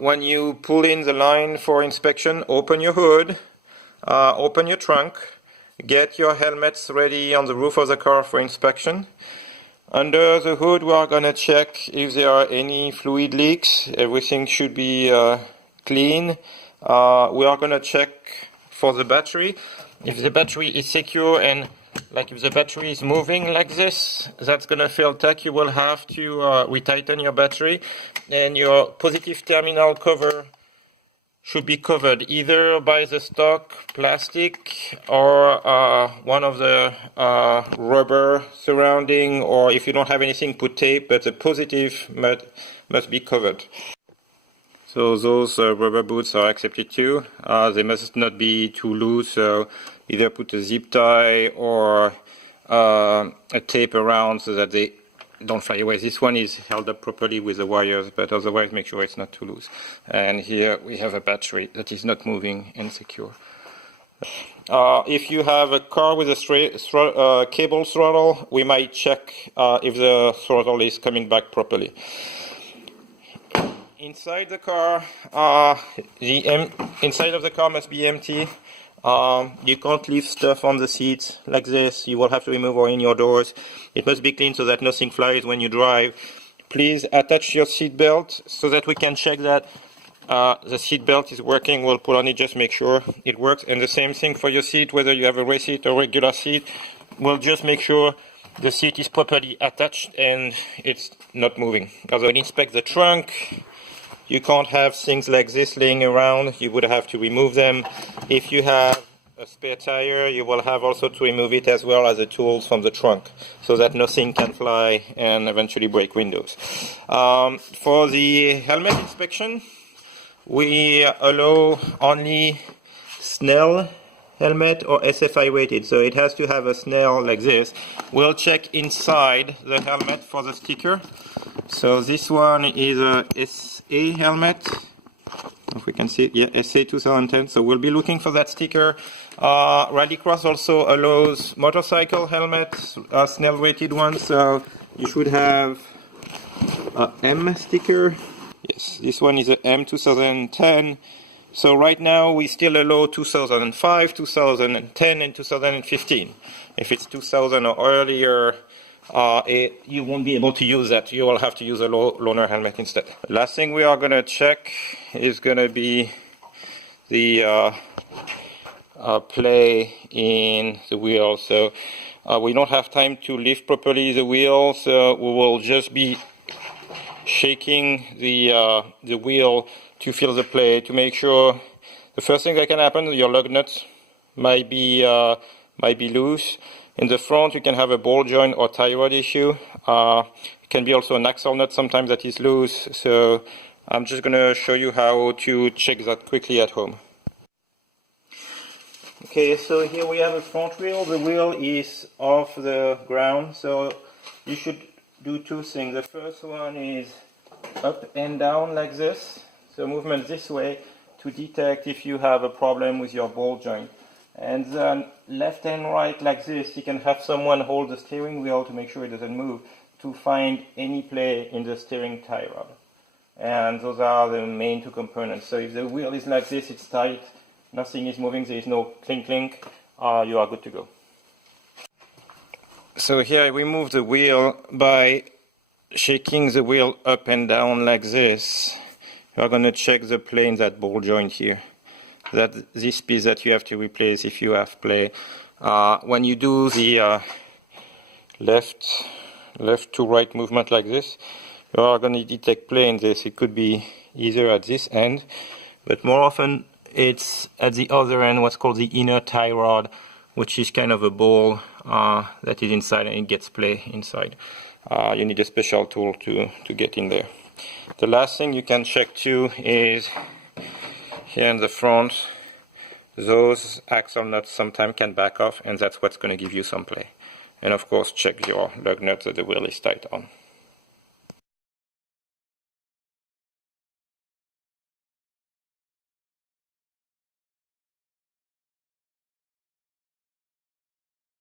when you pull in the line for inspection, open your hood, open your trunk, get your helmets ready on the roof of the car for inspection. Under the hood, we are going to check if there are any fluid leaks. Everything should be clean. We are going to check for the battery. If the battery is secure and like if the battery is moving like this, that's going to fail tech. You will have to retighten your battery, and your positive terminal cover should be covered either by the stock plastic or one of the rubber surrounding, or if you don't have anything, put tape, but the positive must be covered. So those rubber boots are accepted too. They must not be too loose, so either put a zip tie or a tape around so that they don't fly away. This one is held up properly with the wires, but otherwise make sure it's not too loose. And here we have a battery that is not moving and secure. If you have a car with a cable throttle, we might check if the throttle is coming back properly. Inside the car, inside of the car must be empty. You can't leave stuff on the seats like this. You will have to remove or in your doors. It must be clean so that nothing flies when you drive. Please attach your seat belt so that we can check that the seat belt is working. We'll pull on it, just make sure it works. And the same thing for your seat, whether you have a race seat or regular seat. We'll just make sure the seat is properly attached and it's not moving. Also, we'll inspect the trunk. You can't have things like this laying around. You would have to remove them. If you have a spare tire, you will have also to remove it, as well as the tools from the trunk, so that nothing can fly and eventually break windows. For the helmet inspection, we allow only Snell helmet or SFI rated, so it has to have a Snell like this. We'll check inside the helmet for the sticker. So this one is a SA helmet, if we can see it, yeah, SA 2010, so we'll be looking for that sticker. Rallycross also allows motorcycle helmets, Snell rated ones, so you should have a M sticker. Yes, this one is a M 2010. So right now we still allow 2005, 2010 and 2015. If it's 2000 or earlier, you won't be able to use that. You will have to use a loaner helmet instead. Last thing we are going to check is going to be the play in the wheel. So we don't have time to lift properly the wheel, so we will just be shaking the wheel to feel the play, to make sure. The first thing that can happen, your lug nuts might be loose. In the front, you can have a ball joint or tie rod issue. It can be also an axle nut sometimes that is loose. So I'm just going to show you how to check that quickly at home. Okay, so here we have a front wheel. The wheel is off the ground, so you should do two things. The first one is up and down like this. So movement this way to detect if you have a problem with your ball joint. And then left and right like this, you can have someone hold the steering wheel to make sure it doesn't move, to find any play in the steering tie rod. And those are the main two components. So if the wheel is like this, it's tight, nothing is moving, there is no clink clink, you are good to go. So here I remove the wheel by shaking the wheel up and down like this. You are going to check the play in that ball joint here. That this piece that you have to replace if you have play. When you do the left to right movement like this, you are going to detect play in this. It could be either at this end, but more often it's at the other end, what's called the inner tie rod, which is kind of a ball that is inside and it gets play inside. You need a special tool to get in there. The last thing you can check too is here in the front. Those axle nuts sometimes can back off, and that's what's going to give you some play. And of course check your lug nuts that the wheel is tight on.